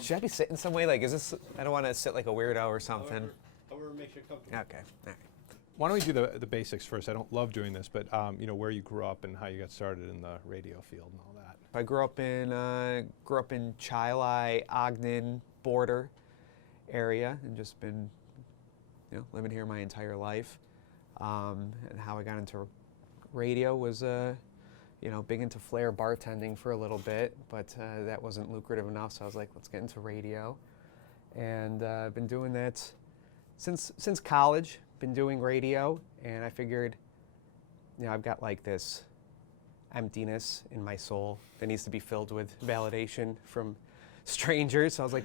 Should I be sitting some way? Like, is this? I don't want to sit like a weirdo or something. However makes you comfortable. Okay. All right. Why don't we do the basics first? I don't love doing this, but where you grew up and how you got started in the radio field and all that. I grew up in Chilai, Ogden border area, and just been, living here my entire life. And how I got into radio was, big into flair bartending for a little bit, but that wasn't lucrative enough. So I was like, let's get into radio, and I've been doing that since college. Been doing radio, and I figured, I've got like this emptiness in my soul that needs to be filled with validation from strangers. So I was like,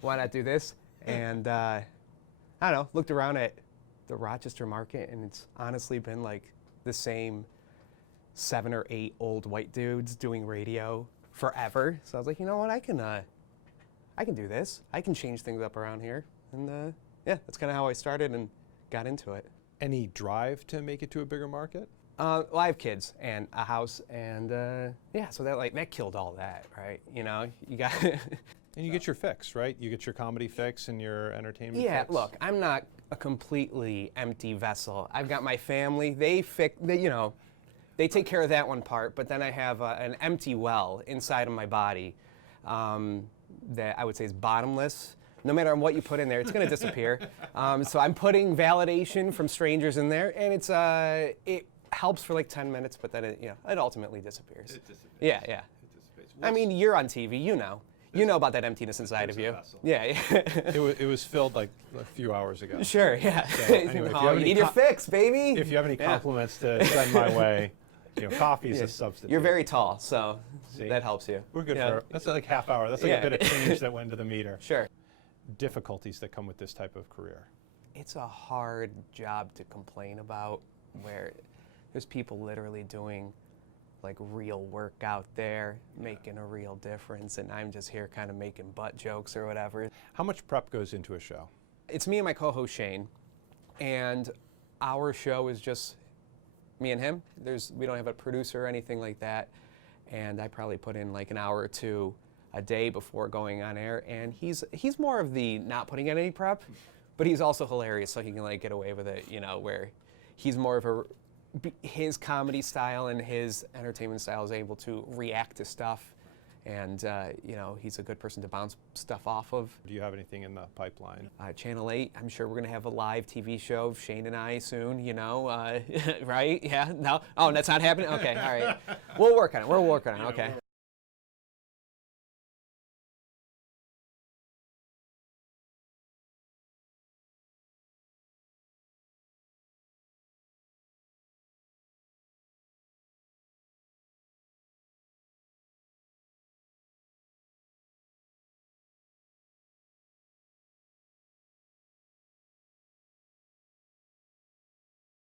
why not do this? And I don't know, looked around at the Rochester market, and it's honestly been like the same 7 or 8 old white dudes doing radio forever. So I was like, you know what, I can do this. I can change things up around here. And that's kind of how I started and got into it. Any drive to make it to a bigger market? Well, I have kids and a house, and so that killed all that, right? You got. And you get your fix, right? You get your comedy fix and your entertainment fix. Yeah, look, I'm not a completely empty vessel. I've got my family. They take care of that one part, but then I have an empty well inside of my body that I would say is bottomless. No matter what you put in there, it's going to disappear. So I'm putting validation from strangers in there, and it helps for like 10 minutes, but then it ultimately disappears. It dissipates. Yeah. It dissipates. I mean, you're on TV, you know about that emptiness inside of you. Yeah. It was filled like a few hours ago. Sure. Yeah. So, anyway, you need your fix, baby. If you have any compliments to send my way, coffee is a substitute. You're very tall, so See? That helps you. We're good for that's like half hour. That's like a bit of change that went to the meter. Sure. Difficulties that come with this type of career. It's a hard job to complain about, where there's people literally doing like real work out there, making a real difference, and I'm just here kind of making butt jokes or whatever. How much prep goes into a show? It's me and my co-host Shane, and our show is just me and him. We don't have a producer or anything like that, and I probably put in like an hour or two a day before going on air, and he's more of the not putting in any prep, but he's also hilarious, so he can like get away with it, where he's more of his comedy style and his entertainment style is able to react to stuff, and he's a good person to bounce stuff off of. Do you have anything in the pipeline? Channel 8, I'm sure we're going to have a live TV show of Shane and I soon, right? Yeah? No? Oh, that's not happening? Okay, all right. We'll work on it. We're working on it, okay.